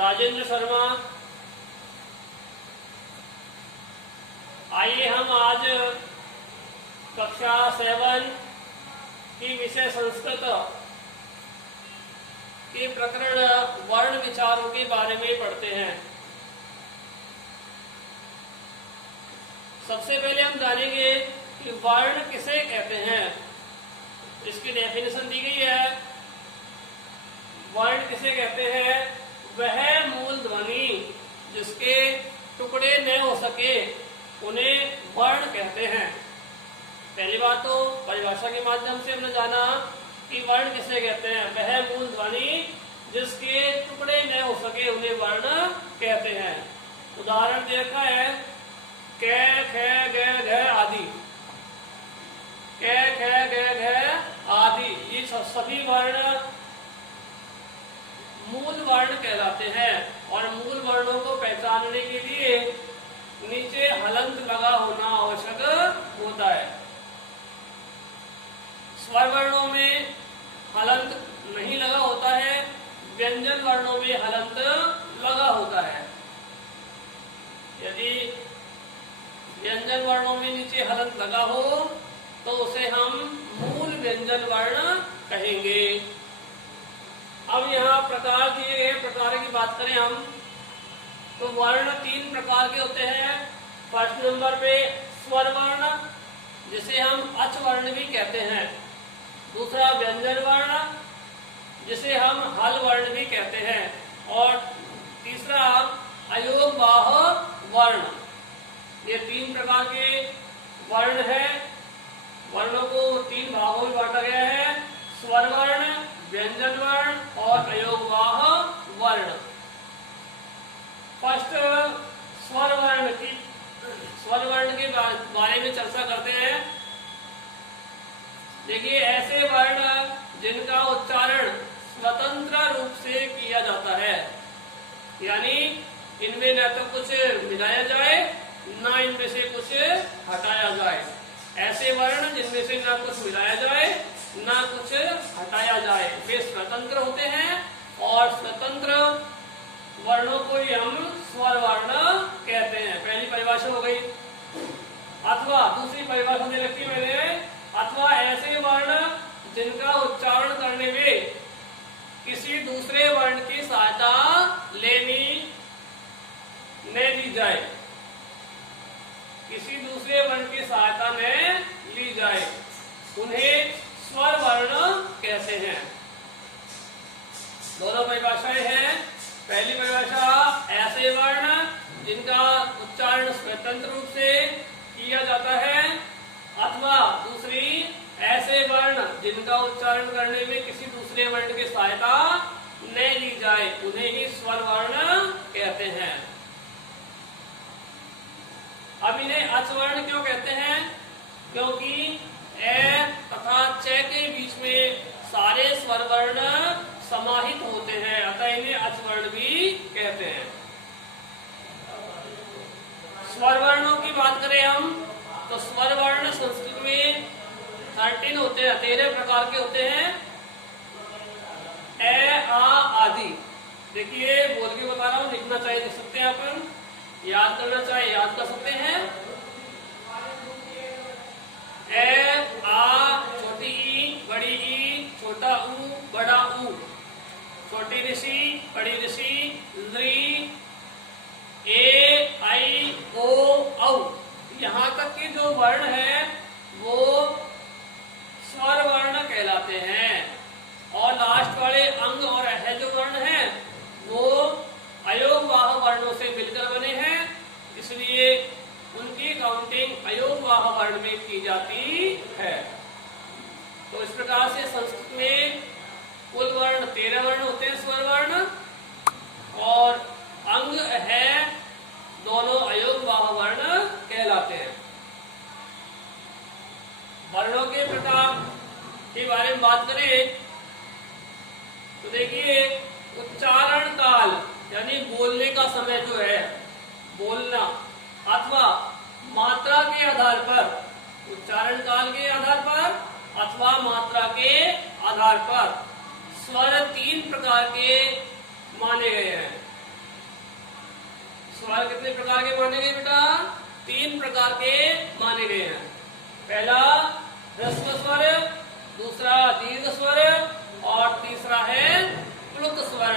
राजेंद्र शर्मा। आइए हम आज कक्षा 7 की विषय संस्कृत के प्रकरण वर्ण विचारों के बारे में पढ़ते हैं। सबसे पहले हम जानेंगे कि वर्ण किसे कहते हैं। इसकी डेफिनेशन दी गई है। वर्ण किसे कहते हैं? वह मूल ध्वनि जिसके टुकड़े न हो सके उन्हें वर्ण कहते हैं। पहली बात तो परिभाषा के माध्यम से हमने जाना कि वर्ण किसे कहते हैं। वह मूल ध्वनि जिसके टुकड़े न हो सके उन्हें वर्ण कहते हैं। उदाहरण देखा है क, ख, ग, घ आदि। क, ख, ग, घ आदि ये सभी वर्ण मूल वर्ण कहलाते हैं। और मूल वर्णों को पहचानने के लिए नीचे हलंत लगा होना आवश्यक होता है। स्वर वर्णों में हलंत नहीं लगा होता है, व्यंजन वर्णों में हलंत लगा होता है। यदि व्यंजन वर्णों में नीचे हलंत लगा हो तो उसे हम मूल व्यंजन वर्ण कहेंगे। अब यहाँ प्रकार दिए गए, प्रकार की बात करें हम तो वर्ण 3 प्रकार के होते हैं। फर्स्ट नंबर पे स्वर वर्ण जिसे हम अच वर्ण भी कहते हैं। दूसरा व्यंजन वर्ण जिसे हम हल वर्ण भी कहते हैं। और तीसरा अयोगवाह वर्ण। ये 3 प्रकार के वर्ण हैं। वर्णों को 3 भागों में बांटा गया है। स्वर वर्ण, व्यंजन वर्ण और अयोगवाह वर्ण। फर्स्ट स्वर वर्ण के बारे में चर्चा करते हैं। देखिए ऐसे वर्ण जिनका उच्चारण स्वतंत्र रूप से किया जाता है, यानी इनमें न तो कुछ मिलाया जाए न इनमें से कुछ हटाया जाए। ऐसे वर्ण जिनमें से न कुछ मिलाया जाए न कुछ हटाया जाए वे स्वतंत्र होते हैं। और स्वतंत्र वर्णों को ही हम स्वर वर्ण कहते हैं। पहली परिभाषा हो गई। अथवा दूसरी परिभाषा दे रखी मैंने, अथवा ऐसे वर्ण जिनका उच्चारण करने में किसी दूसरे वर्ण की सहायता न ली जाए, किसी दूसरे वर्ण की सहायता न ली जाए उन्हें स्वर वर्ण कहते हैं। दोनों परिभाषाएं हैं। पहली परिभाषा ऐसे वर्ण जिनका उच्चारण स्वतंत्र रूप से किया जाता है, अथवा दूसरी ऐसे वर्ण जिनका उच्चारण करने में किसी दूसरे वर्ण की सहायता न ली जाए उन्हें ही स्वर वर्ण कहते हैं। अब इन्हें अच वर्ण क्यों कहते हैं? क्योंकि ए तथा च के बीच में सारे स्वर वर्ण समाहित होते हैं, अतः इन्हें अच वर्ण भी कहते हैं। स्वर वर्णों की बात करें हम तो स्वर वर्ण संस्कृत में 13 होते हैं, 13 प्रकार के होते हैं। ए, आ आदि। देखिए बोल के बता रहा हूं, लिखना चाहिए लिख सकते हैं, अपन याद करना चाहिए याद कर सकते हैं। ए, आ, छोटी ई, बड़ी ई, छोटा ऊ, बड़ा ऊ, छोटी ऋषि, बड़ी ऋषि, ली, ए, आई, ओ, औ। यहाँ तक के जो वर्ण है वो स्वर वर्ण कहलाते हैं। और लास्ट वाले अंग और अह जो वर्ण हैं वो अयोगवाह वर्णों से मिलकर बने हैं, इसलिए उनकी काउंटिंग अयोगवाह वर्ण में की जाती है। तो इस प्रकार से संस्कृत में कुल वर्ण 13 वर्ण होते हैं स्वर वर्ण, और अंग है दोनों अयोगवाह वर्ण कहलाते हैं। वर्णों के प्रकार के बारे में बात करें तो देखिए उच्चारण काल यानी बोलने का समय जो है, बोलना अथवा मात्रा के आधार पर, उच्चारण काल के आधार पर अथवा मात्रा के आधार पर स्वर 3 प्रकार के माने गए हैं। तीन प्रकार के माने गए हैं। पहला ह्रस्व स्वर, दूसरा दीर्घ स्वर और तीसरा है प्लुत स्वर।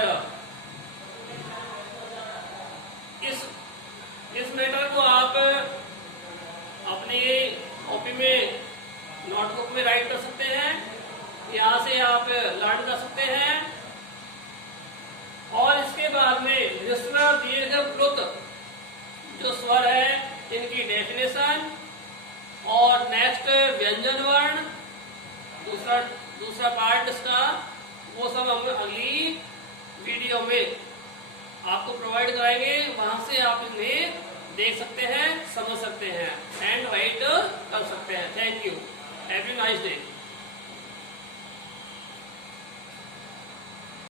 इस मैटर को आप अपनी कॉपी में नोटबुक में राइट कर सकते हैं, यहाँ से आप लर्न कर सकते हैं। और इसके बाद में ह्रस्व दीर्घ प्लुत जो स्वर है इनकी डेफिनेशन और नेक्स्ट व्यंजन वर्ण दूसरा पार्ट इसका, वो सब हम अगली वीडियो में आपको प्रोवाइड कराएंगे। वहां से आप इन्हें देख सकते हैं, समझ सकते हैं एंड राइट कर सकते हैं। Thank you, have a nice day.